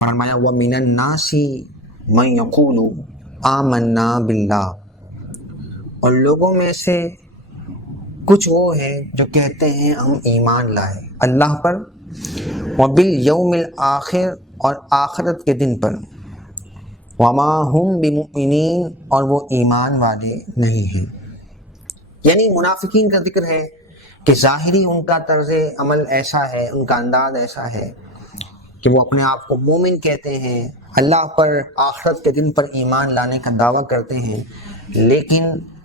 فرمایا وَمِنَ النَّاسِ مَن يَقُولُ آمَنَّا بِاللَّهِ، اور لوگوں میں سے کچھ وہ ہیں جو کہتے ہیں ہم ایمان لائے اللہ پر، وَبِالْيَوْمِ الْآخِرِ، اور آخرت کے دن پر، وَمَا هُمْ بِمُؤْمِنِينَ، اور وہ ایمان والے نہیں ہیں۔ یعنی منافقین کا ذکر ہے کہ ظاہری ان کا طرز عمل ایسا ہے، ان کا انداز ایسا ہے کہ وہ اپنے آپ کو مومن کہتے ہیں، اللہ پر، آخرت کے دن پر ایمان لانے کا دعویٰ کرتے ہیں، لیکن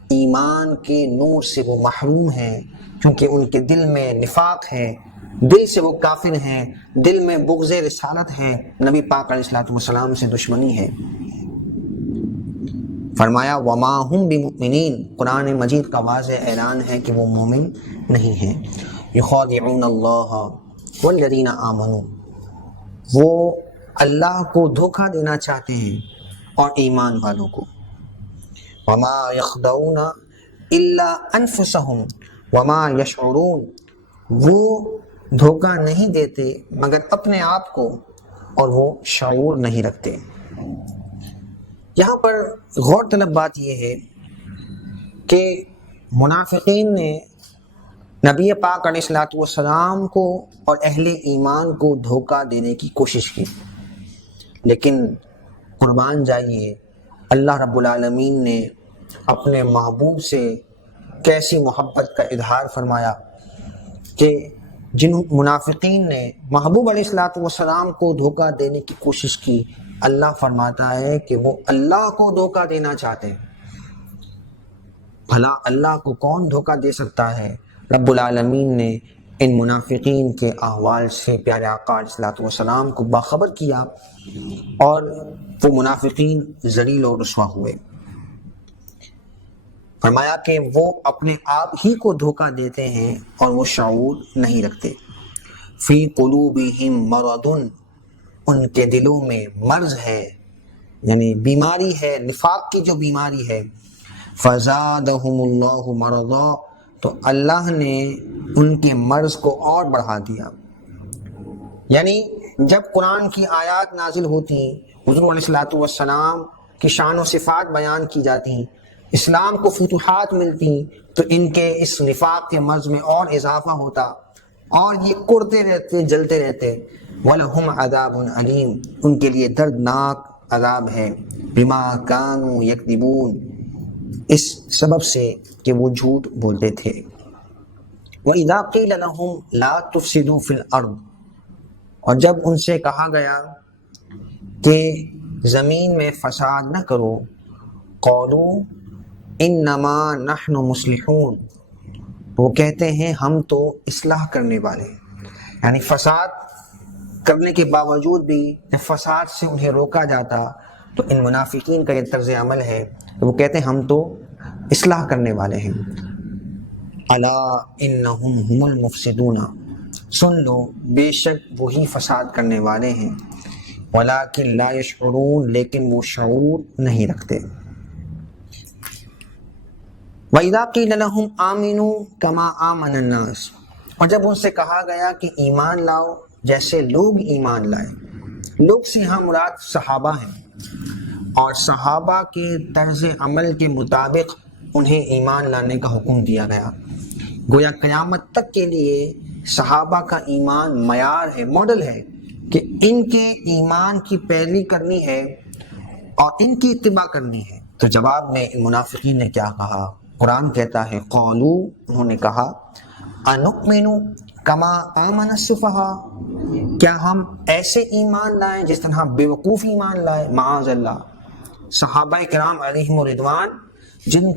ایمان کے نور سے وہ محروم ہیں، کیونکہ ان کے دل میں نفاق ہے، دل سے وہ کافر ہیں، دل میں بغض رسالت ہے، نبی پاک علیہ السلام سے دشمنی ہے۔ فرمایا وما ہم بمؤمنین، قرآن مجید کا واضح اعلان ہے کہ وہ مومن نہیں ہیں۔ یخادعون اللہ والذین آمنوا، وہ اللہ کو دھوکہ دینا چاہتے ہیں اور ایمان والوں کو۔ وما یخدعون الا انفسهم وما یشعرون، وہ دھوکہ نہیں دیتے مگر اپنے آپ کو، اور وہ شعور نہیں رکھتے۔ یہاں پر غور طلب بات یہ ہے کہ منافقین نے نبی پاک علیہ السلام کو اور اہل ایمان کو دھوکہ دینے کی کوشش کی، لیکن قربان جائیے اللہ رب العالمین نے اپنے محبوب سے کیسی محبت کا اظہار فرمایا کہ جن منافقین نے محبوب علیہ السلام کو دھوکہ دینے کی کوشش کی، اللہ فرماتا ہے کہ وہ اللہ کو دھوکہ دینا چاہتے ہیں۔ بھلا اللہ کو کون دھوکہ دے سکتا ہے؟ رب العالمین نے ان منافقین کے احوال سے پیارے آقا علیہ السلام کو باخبر کیا، اور وہ منافقین ذلیل و رسوا ہوئے۔ فرمایا کہ وہ اپنے آپ ہی کو دھوکہ دیتے ہیں اور وہ شعور نہیں رکھتے۔ فی قلوبہم مرض، ان کے دلوں میں مرض ہے، یعنی بیماری ہے، نفاق کی جو بیماری ہے۔ فزادہم اللہ مرضا، تو اللہ نے ان کے مرض کو اور بڑھا دیا۔ یعنی جب قرآن کی آیات نازل ہوتی، حضور علیہ السلام کی شان و صفات بیان کی جاتی، اسلام کو فتوحات ملتی، تو ان کے اس نفاق کے مرض میں اور اضافہ ہوتا، اور یہ کڑتے رہتے، جلتے رہتے۔ وَلَهُمْ عَذَابٌ عَلِيمٌ، ان کے لیے دردناک عذاب ہے۔ بِمَا كَانُوا يَكْذِبُونَ، اس سبب سے کہ وہ جھوٹ بولتے تھے۔ وَإِذَا قِيلَ لَهُمْ لَا تُفْسِدُوا فِي الْأَرْضِ، اور جب ان سے کہا گیا کہ زمین میں فساد نہ کرو، قَالُوا إِنَّمَا نَحْنُ مُصْلِحُونَ، وہ کہتے ہیں ہم تو اصلاح کرنے والے ہیں۔ یعنی فساد کرنے کے باوجود بھی جب فساد سے انہیں روکا جاتا، تو ان منافقین کا یہ طرز عمل ہے کہ وہ کہتے ہیں ہم تو اصلاح کرنے والے ہیں۔ الا انہم هم المفسدون، سن لو بے شک وہی فساد کرنے والے ہیں۔ ولکن لا یشعرون، لیکن وہ شعور نہیں رکھتے۔ وَإِذَا قِيلَ لَهُمْ آمِنُوا كَمَا آمَنَ النَّاسُ، اور جب ان سے کہا گیا کہ ایمان لاؤ جیسے لوگ ایمان لائے۔ لوگ سے یہاں مراد صحابہ ہیں، اور صحابہ کے طرز عمل کے مطابق انہیں ایمان لانے کا حکم دیا گیا۔ گویا قیامت تک کے لیے صحابہ کا ایمان معیار ہے، ماڈل ہے کہ ان کے ایمان کی پیروی کرنی ہے اور ان کی اتباع کرنی ہے۔ تو جواب میں ان منافقین نے کیا کہا؟ قرآن کہتا ہے قالوا، انہوں نے کہا انؤمن کما آمن السفہاء، کیا ہم ایسے ایمان لائیں جس طرح بیوقوف ایمان لائے؟ معاذ اللہ۔ صحابہ کرام علیہم رضوان جن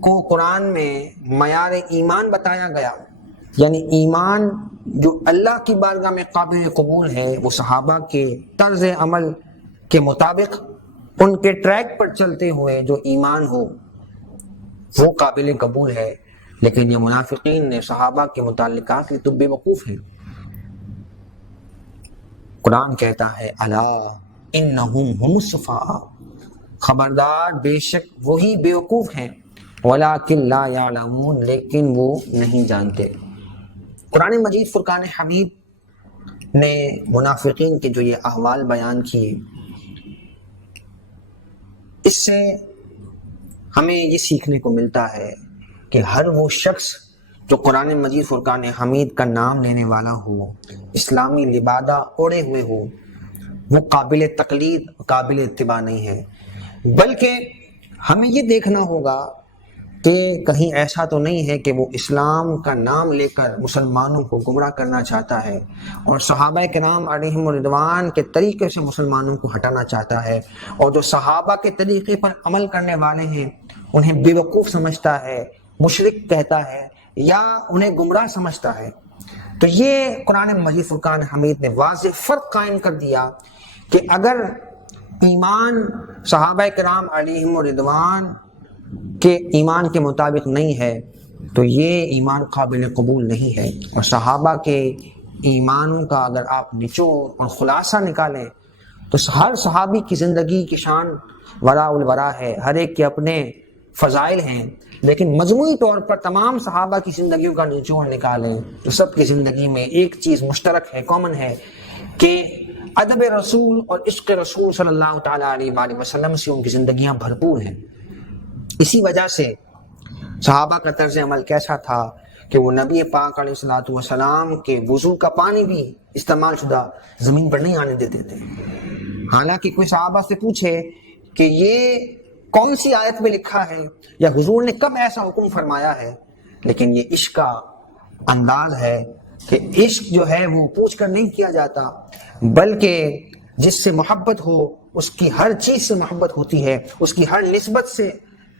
کو قرآن میں معیار ایمان بتایا گیا، یعنی ایمان جو اللہ کی بارگاہ میں قابل قبول ہے، وہ صحابہ کے طرز عمل کے مطابق ان کے ٹریک پر چلتے ہوئے جو ایمان ہو وہ قابل قبول ہے۔ لیکن یہ منافقین نے صحابہ کے متعلق کہا کہ تو بے وقوف ہیں۔ قرآن کہتا ہے الا انہم هم السفہاء، خبردار بے شک وہی بے وقوف ہیں، ولکن لا یعلمون، لیکن وہ نہیں جانتے۔ قرآن مجید فرقان حمید نے منافقین کے جو یہ احوال بیان کیے، اس سے ہمیں یہ سیکھنے کو ملتا ہے کہ ہر وہ شخص جو قرآن مجید فرقان حمید کا نام لینے والا ہو، اسلامی لبادہ اوڑے ہوئے ہو، وہ قابل تقلید، قابل اتباع نہیں ہے، بلکہ ہمیں یہ دیکھنا ہوگا کہ کہیں ایسا تو نہیں ہے کہ وہ اسلام کا نام لے کر مسلمانوں کو گمراہ کرنا چاہتا ہے اور صحابہ کرام علیہم الرضوان کے طریقے سے مسلمانوں کو ہٹانا چاہتا ہے، اور جو صحابہ کے طریقے پر عمل کرنے والے ہیں انہیں بے وقوف سمجھتا ہے، مشرک کہتا ہے یا انہیں گمراہ سمجھتا ہے۔ تو یہ قرآن مجید فرقان حمید نے واضح فرق قائم کر دیا کہ اگر ایمان صحابہ کرام علیہم الرضوان کے ایمان کے مطابق نہیں ہے تو یہ ایمان قابل قبول نہیں ہے، اور صحابہ کے ایمانوں کا اگر آپ نچوڑ اور خلاصہ نکالیں تو ہر صحابی کی زندگی کی شان وراء الورا ہے، ہر ایک کے اپنے فضائل ہیں، لیکن مجموعی طور پر تمام صحابہ کی زندگیوں کا نچوڑ نکالیں تو سب کی زندگی میں ایک چیز مشترک ہے، کامن ہے، کہ ادب رسول اور عشق رسول صلی اللہ تعالیٰ علیہ وآلہ وسلم سے ان کی زندگیاں بھرپور ہیں۔ اسی وجہ سے صحابہ کا طرز عمل کیسا تھا کہ وہ نبی پاک علیہ الصلوۃ والسلام کے وضو کا پانی بھی استعمال شدہ زمین پر نہیں آنے دیتے تھے، حالانکہ کوئی صحابہ سے پوچھے کہ یہ کون سی آیت میں لکھا ہے یا حضور نے کب ایسا حکم فرمایا ہے، لیکن یہ عشق کا انداز ہے کہ عشق جو ہے وہ پوچھ کر نہیں کیا جاتا، بلکہ جس سے محبت ہو اس کی ہر چیز سے محبت ہوتی ہے، اس کی ہر نسبت سے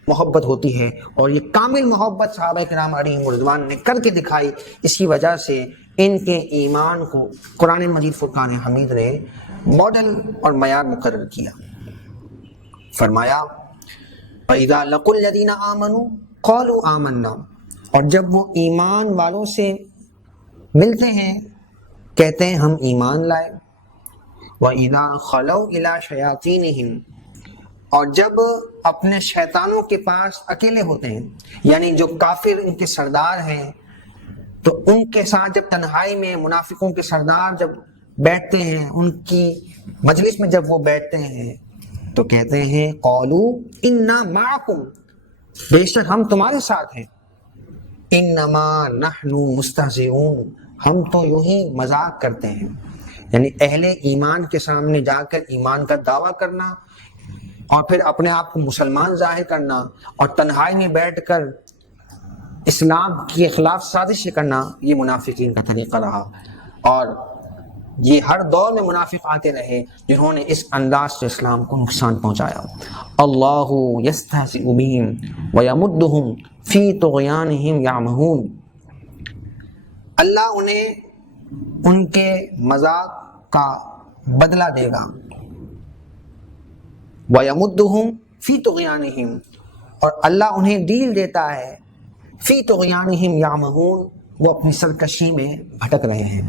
محبت ہوتی ہے، اور یہ کامل محبت صحابہ کرام علیہم الرضوان نے کر کے دکھائی۔ اس کی وجہ سے ان کے ایمان کو قرآن مجید فرقان حمید نے ماڈل اور معیار مقرر کیا۔ فرمایا وَإِذَا لَقُوا الَّذِينَ آمَنُوا قَالُوا آمَنَّا، اور جب وہ ایمان والوں سے ملتے ہیں کہتے ہیں ہم ایمان لائے۔ وَإِذَا خَلَوْا إِلَىٰ شَيَاطِينِهِمْ، اور جب اپنے شیطانوں کے پاس اکیلے ہوتے ہیں، یعنی جو کافر ان کے سردار ہیں تو ان کے ساتھ جب تنہائی میں منافقوں کے سردار جب بیٹھتے ہیں، ان کی مجلس میں جب وہ بیٹھتے ہیں تو کہتے ہیں قالوا انا معکم، بے شک ہم تمہارے ساتھ ہیں، انما نحن مستہزئون، ہم تو یوں ہی مذاق کرتے ہیں۔ یعنی اہل ایمان کے سامنے جا کر ایمان کا دعویٰ کرنا اور پھر اپنے آپ کو مسلمان ظاہر کرنا اور تنہائی میں بیٹھ کر اسلام کے خلاف سازشیں کرنا، یہ منافقین کا طریقہ رہا، اور یہ ہر دور میں منافق آتے رہے جنہوں نے اس انداز سے اسلام کو نقصان پہنچایا۔ اللہ یستہزئ بہم ویمدہم فی طغیانہم یعمہون، اللہ انہیں ان کے مذاق کا بدلہ دے گا۔ وَيَمُدُّهُمْ فِي طُغْيَانِهِمْ، اور اللہ انہیں ڈیل دیتا ہے، فی طغیانہم یعمہون، وہ اپنی سرکشی میں بھٹک رہے ہیں۔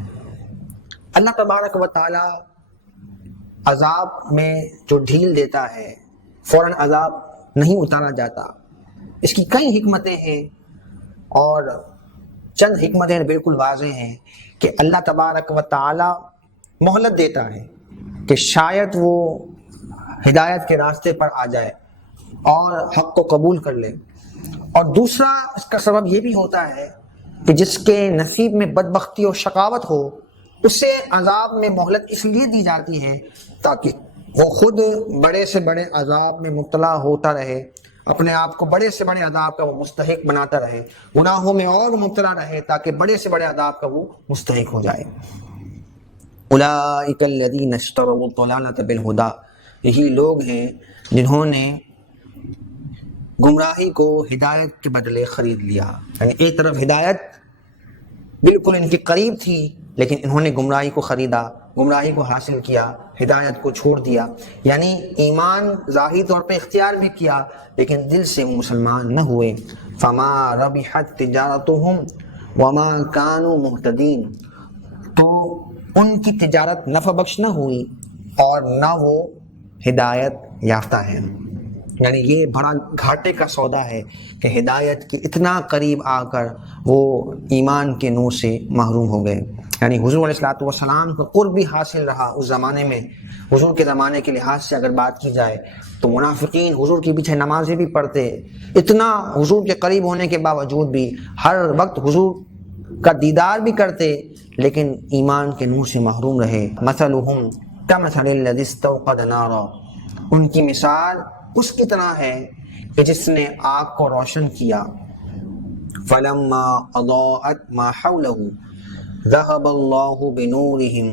اللہ تبارک و تعالی عذاب میں جو ڈھیل دیتا ہے، فوراً عذاب نہیں اتارا جاتا، اس کی کئی حکمتیں ہیں، اور چند حکمتیں بالکل واضح ہیں کہ اللہ تبارک و تعالی مہلت دیتا ہے کہ شاید وہ ہدایت کے راستے پر آ جائے اور حق کو قبول کر لے، اور دوسرا اس کا سبب یہ بھی ہوتا ہے کہ جس کے نصیب میں بدبختی اور شقاوت ہو اسے عذاب میں مہلت اس لیے دی جاتی ہے تاکہ وہ خود بڑے سے بڑے عذاب میں مبتلا ہوتا رہے، اپنے آپ کو بڑے سے بڑے عذاب کا وہ مستحق بناتا رہے، گناہوں میں اور مبتلا رہے تاکہ بڑے سے بڑے عذاب کا وہ مستحق ہو جائے۔ اولئک الذین اشتروا الضلالۃ بالہدی، یہی لوگ ہیں جنہوں نے گمراہی کو ہدایت کے بدلے خرید لیا۔ یعنی ایک طرف ہدایت بالکل ان کے قریب تھی لیکن انہوں نے گمراہی کو خریدا، گمراہی کو حاصل کیا، ہدایت کو چھوڑ دیا، یعنی ایمان ظاہری طور پہ اختیار بھی کیا لیکن دل سے وہ مسلمان نہ ہوئے۔ فما ربحت تجارتهم وما كانوا مهتدین، تو ان کی تجارت نفع بخش نہ ہوئی اور نہ وہ ہدایت یافتہ ہے۔ یعنی یہ بڑا گھاٹے کا سودا ہے کہ ہدایت کے اتنا قریب آ کر وہ ایمان کے نور سے محروم ہو گئے۔ یعنی حضور علیہ السلام کو قرب بھی حاصل رہا اس زمانے میں. حضور کے زمانے کے لحاظ سے اگر بات کی جائے تو منافقین حضور کے پیچھے نمازیں بھی پڑھتے, اتنا حضور کے قریب ہونے کے باوجود بھی ہر وقت حضور کا دیدار بھی کرتے, لیکن ایمان کے نور سے محروم رہے. مثلہم کمثل الذی استوقد نارا, ان کی مثال اس کی طرح ہے کہ جس نے آگ کو روشن کیا. فلما اضاءت ما حولہ ذهب اللہ بنورہم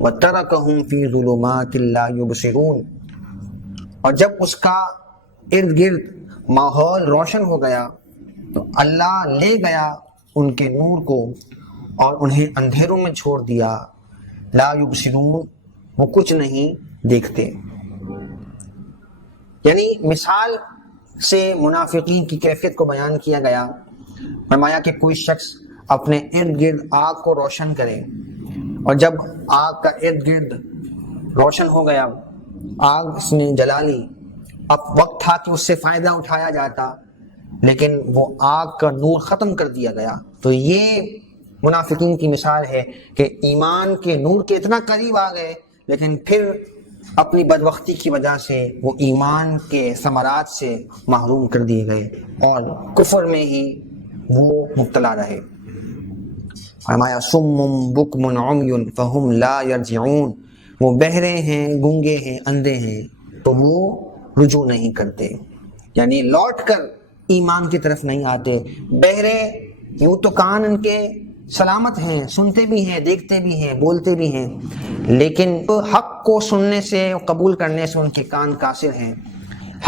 وترکہم فی ظلمات لا یبصرون, اور جب اس کا ارد گرد ماحول روشن ہو گیا تو اللہ لے گیا ان کے نور کو اور انہیں اندھیروں میں چھوڑ دیا. لا یبصرون, وہ کچھ نہیں دیکھتے. یعنی مثال سے منافقین کی کیفیت کو بیان کیا گیا. فرمایا کہ کوئی شخص اپنے ارد گرد آگ کو روشن کرے, اور جب آگ کا ارد گرد روشن ہو گیا, آگ اس نے جلا لی, اب وقت تھا کہ اس سے فائدہ اٹھایا جاتا, لیکن وہ آگ کا نور ختم کر دیا گیا. تو یہ منافقین کی مثال ہے کہ ایمان کے نور کے اتنا قریب آ گئے, لیکن پھر اپنی بدبختی کی وجہ سے وہ ایمان کے ثمرات سے محروم کر دیے گئے اور کفر میں ہی وہ مبتلا رہے. فرمایا صم بکم عمی فہم لا یرجعون, وہ بہرے ہیں, گونگے ہیں, اندھے ہیں, تو وہ رجوع نہیں کرتے, یعنی لوٹ کر ایمان کی طرف نہیں آتے. بہرے یوں تو کان ان کے سلامت ہیں, سنتے بھی ہیں, دیکھتے بھی ہیں, بولتے بھی ہیں, لیکن حق کو سننے سے, قبول کرنے سے ان کے کان قاصر ہیں.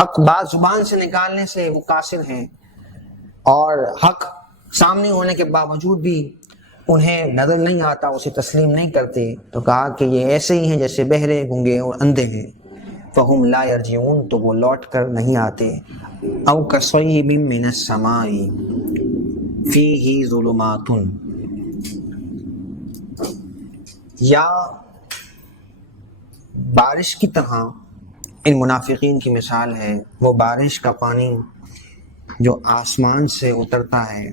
حق بات زبان سے نکالنے سے وہ قاصر ہیں, اور حق سامنے ہونے کے باوجود بھی انہیں نظر نہیں آتا, اسے تسلیم نہیں کرتے. تو کہا کہ یہ ایسے ہی ہیں جیسے بہرے, گونگے اور اندھے ہیں. فہم لا یرجعون, تو وہ لوٹ کر نہیں آتے. او کصیب من السماء فیہ ظلمات, یا بارش کی طرح ان منافقین کی مثال ہے. وہ بارش کا پانی جو آسمان سے اترتا ہے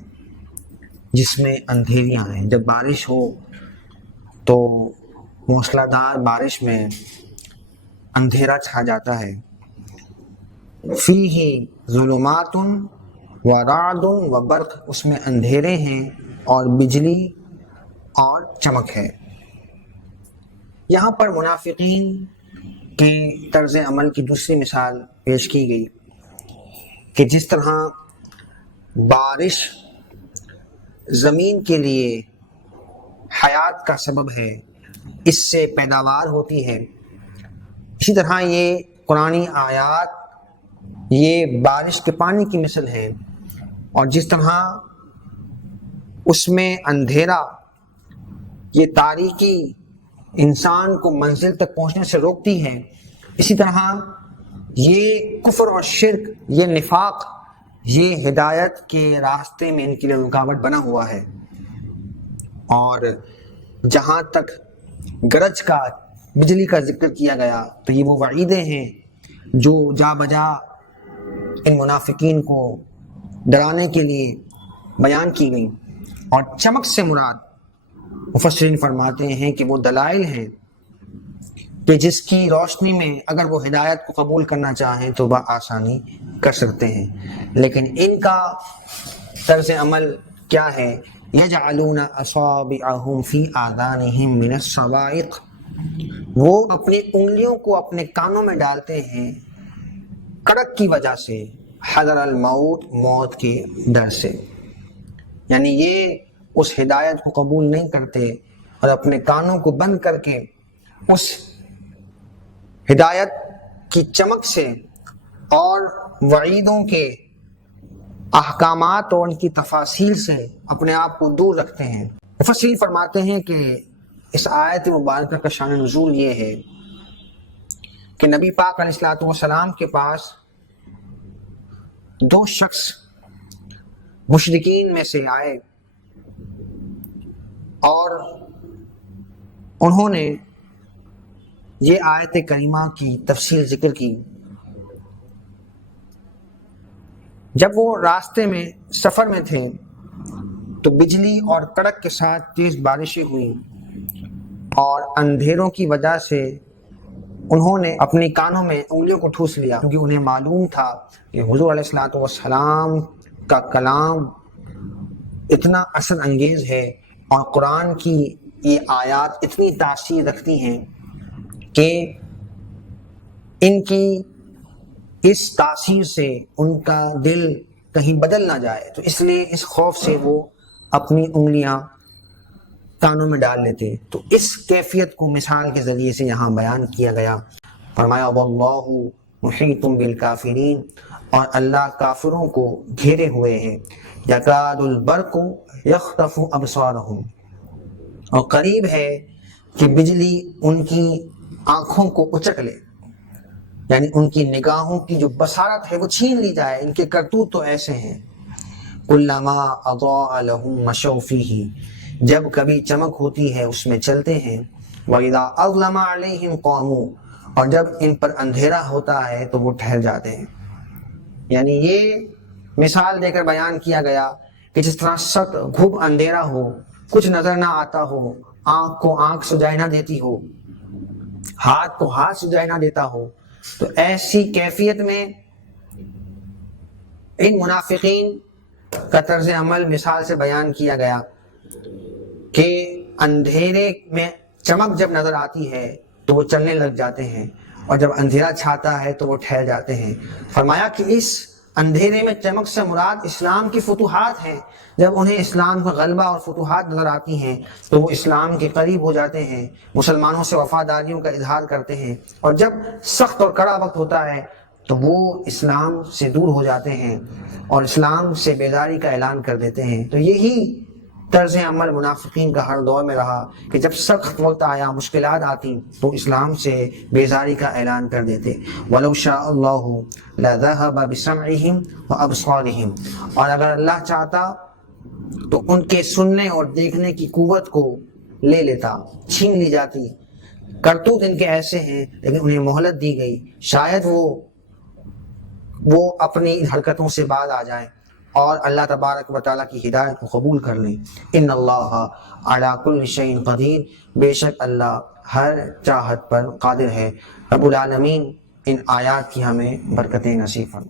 جس میں اندھیریاں ہیں. جب بارش ہو تو موسلا دار بارش میں اندھیرا چھا جاتا ہے. فیہ ظلمات و رعد و برق, اس میں اندھیرے ہیں اور بجلی اور چمک ہے. یہاں پر منافقین کے طرز عمل کی دوسری مثال پیش کی گئی کہ جس طرح بارش زمین کے لیے حیات کا سبب ہے, اس سے پیداوار ہوتی ہے, اسی طرح یہ قرآنی آیات یہ بارش کے پانی کی مثل ہے. اور جس طرح اس میں اندھیرا, یہ تاریکی انسان کو منزل تک پہنچنے سے روکتی ہے, اسی طرح یہ کفر اور شرک, یہ نفاق, یہ ہدایت کے راستے میں ان کے لیے رکاوٹ بنا ہوا ہے. اور جہاں تک گرج کا, بجلی کا ذکر کیا گیا تو یہ وہ وعیدیں ہیں جو جا بجا ان منافقین کو ڈرانے کے لیے بیان کی گئیں. اور چمک سے مراد مفسرین فرماتے ہیں کہ وہ دلائل ہیں کہ جس کی روشنی میں اگر وہ ہدایت کو قبول کرنا چاہیں تو بآسانی کر سکتے ہیں. لیکن ان کا طرز عمل کیا ہے؟ یجعلون اصابعهم فی آذانهم من الصواعق, وہ اپنی انگلیوں کو اپنے کانوں میں ڈالتے ہیں کڑک کی وجہ سے, حذر الموت, موت کے ڈر سے. یعنی یہ اس ہدایت کو قبول نہیں کرتے اور اپنے کانوں کو بند کر کے اس ہدایت کی چمک سے اور وعیدوں کے احکامات اور ان کی تفاصیل سے اپنے آپ کو دور رکھتے ہیں. مفسرین فرماتے ہیں کہ اس آیت مبارکہ کا شان نزول یہ ہے کہ نبی پاک علیہ الصلوۃ والسلام کے پاس دو شخص مشرکین میں سے آئے اور انہوں نے یہ آیت کریمہ کی تفصیل ذکر کی. جب وہ راستے میں سفر میں تھے تو بجلی اور کڑک کے ساتھ تیز بارشیں ہوئیں اور اندھیروں کی وجہ سے انہوں نے اپنے کانوں میں انگلیوں کو ٹھوس لیا، کیونکہ انہیں معلوم تھا کہ حضور علیہ الصلوۃ والسلام کا کلام اتنا اثر انگیز ہے اور قرآن کی یہ آیات اتنی تاثیر رکھتی ہیں کہ ان کی اس تاثیر سے ان کا دل کہیں بدل نہ جائے، تو اس لیے اس خوف سے وہ اپنی انگلیاں کانوں میں ڈال لیتے۔ تو اس کیفیت کو مثال کے ذریعے سے یہاں بیان کیا گیا۔ فرمایا واللہ محیط بالکافرین، اور اللہ کافروں کو گھیرے ہوئے ہیں۔ یکاد البرق یخطف ابصارہم، اور قریب ہے کہ بجلی ان کی آنکھوں کو اچک لے، یعنی ان کی نگاہوں کی جو بصارت ہے وہ چھین لی جائے۔ ان کے کرتوت تو ایسے ہیں۔ کلما اضاء لهم مشوا فیہ، جب کبھی چمک ہوتی ہے اس میں چلتے ہیں۔ وَإِذَا أَظْلَمَ عَلَيْهِمْ قَامُوا، اور جب ان پر اندھیرا ہوتا ہے تو وہ ٹھہر جاتے ہیں۔ یعنی یہ مثال دے کر بیان کیا گیا کہ جس طرح سخت گھب اندھیرا ہو، کچھ نظر نہ آتا ہو، آنکھ کو آنکھ سجائی نہ دیتی ہو، ہاتھ کو ہاتھ سجائی نہ دیتا ہو، تو ایسی کیفیت میں ان منافقین کا طرز عمل مثال سے بیان کیا گیا کہ اندھیرے میں چمک جب نظر آتی ہے تو وہ چلنے لگ جاتے ہیں، اور جب اندھیرا چھاتا ہے تو وہ ٹھہر جاتے ہیں۔ فرمایا کہ اس اندھیرے میں چمک سے مراد اسلام کی فتوحات ہیں۔ جب انہیں اسلام کا غلبہ اور فتوحات نظر آتی ہیں تو وہ اسلام کے قریب ہو جاتے ہیں، مسلمانوں سے وفاداریوں کا اظہار کرتے ہیں، اور جب سخت اور کڑا وقت ہوتا ہے تو وہ اسلام سے دور ہو جاتے ہیں اور اسلام سے بیزاری کا اعلان کر دیتے ہیں۔ تو یہی طرز عمل منافقین کا ہر دور میں رہا کہ جب سخت وقت آیا، مشکلات آتی، تو اسلام سے بیزاری کا اعلان کر دیتے۔ وَلَوْ شَاءَ اللَّهُ لَذَهَبَ بِسَمْعِهِمْ وَأَبْصَارِهِمْ، اور اگر اللہ چاہتا تو ان کے سننے اور دیکھنے کی قوت کو لے لیتا، چھین لی جاتی۔ کرتوت ان کے ایسے ہیں لیکن انہیں مہلت دی گئی، شاید وہ اپنی حرکتوں سے باز آ جائیں اور اللہ تبارک و تعالیٰ کی ہدایت کو قبول کر لیں۔ ان اللہ علی کل شیء قدیر، بے شک اللہ ہر چاہت پر قادر ہے۔ رب العالمین ان آیات کی ہمیں برکتیں نصیب فرمائے۔